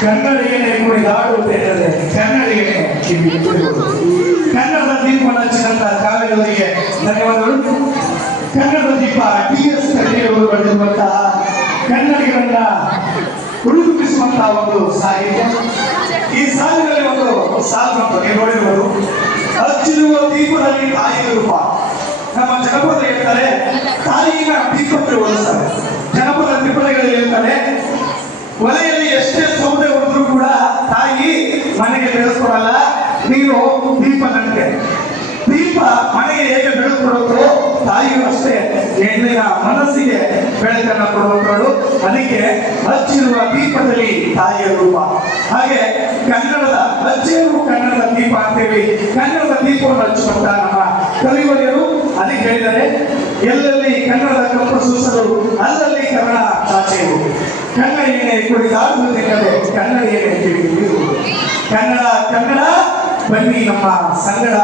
ಕನ್ನಡಿಗನೇ ಕುಣಿದಾಡುತ್ತೇನೆ, ಕನ್ನಡಿಗನೇ ಕಿವಿ ಕುಡಿಯುವುದು. ಕನ್ನಡದ ದೀಪ ಹಚ್ಚಿದಂತ ಕಾವ್ಯಗಳಿಗೆ ಧನ್ಯವಾದಗಳು. ಕನ್ನಡದ ದೀಪ ಟಿ.ಎಸ್. ಕನ್ನಡಿಗರು ಬರೆದಿರುವಂತಹ ಕನ್ನಡಿಗರನ್ನ ಹುಡುಕಿಸುವಂತಹ ಒಂದು ಸಾಹಿತ್ಯ. ಈ ಸಾಲಿನಲ್ಲಿ ಒಂದು ಸಾಲು ಬಂತು, ನೀವು ನೋಡಿರುವುದು, ಹಚ್ಚಿರುವ ದೀಪದಲ್ಲಿ ತಾಯಿಯ ರೂಪ. ನಮ್ಮ ಜನಪದ ಹೇಳ್ತಾರೆ ತಾಯಿಯ ದೀಪಕ್ಕೆ ಹೋಲಿಸ್ತಾರೆ. ಜನಪದ ತ್ರಿಪದಿಗಳಲ್ಲಿ ಹೇಳ್ತಾರೆ ಒಲೆಯಲ್ಲಿ ಎಷ್ಟೇ ಸೌದೆ ಹೊಡೆದ್ರು ಕೂಡ ತಾಯಿ ಮನೆಗೆ ಬೆಳೆಸ್ಕೊಡಲ್ಲ, ನೀನು ದೀಪ ನಂಟೆ. ದೀಪ ಮನೆಗೆ ಹೇಗೆ ಬೆಳಕು ಕೊಡುತ್ತೋ ತಾಯಿಯು ಅಷ್ಟೇ ಹೆಣ್ಣಿನ ಮನಸ್ಸಿಗೆ ಬೆಳಕನ್ನು ಕೊಡುವಂತಳು. ಅದಕ್ಕೆ ಹಚ್ಚಿರುವ ದೀಪದಲ್ಲಿ ತಾಯಿಯ ರೂಪ. ಹಾಗೆ ಕನ್ನಡದ ಹಚ್ಚಿರುವ ಕನ್ನಡದ ದೀಪ ಅಂತೇಳಿ ಕನ್ನಡದ ದೀಪವನ್ನು ಹಚ್ಚುವಂತ ನಮ್ಮ ಕವಿವರ್ಯರು ಅದಕ್ಕೆ ಹೇಳಿದರೆ, ಎಲ್ಲೆಲ್ಲಿ ಕನ್ನಡದ ಕಪ್ಪು ಸೂಸರು ಅಲ್ಲಲ್ಲಿ ಕನ್ನಡ ಚಾಚೆಯರು. ಕನ್ನಡಿಗನೇ ಕುಡಿದಾಡುವುದೆಂದರೆ ಕನ್ನಡಿಗನೇ ತಿಳಿಯುವುದು. ಕನ್ನಡ ಕನ್ನಡ ಬನ್ನಿ ನಮ್ಮ ಸಂಗಡ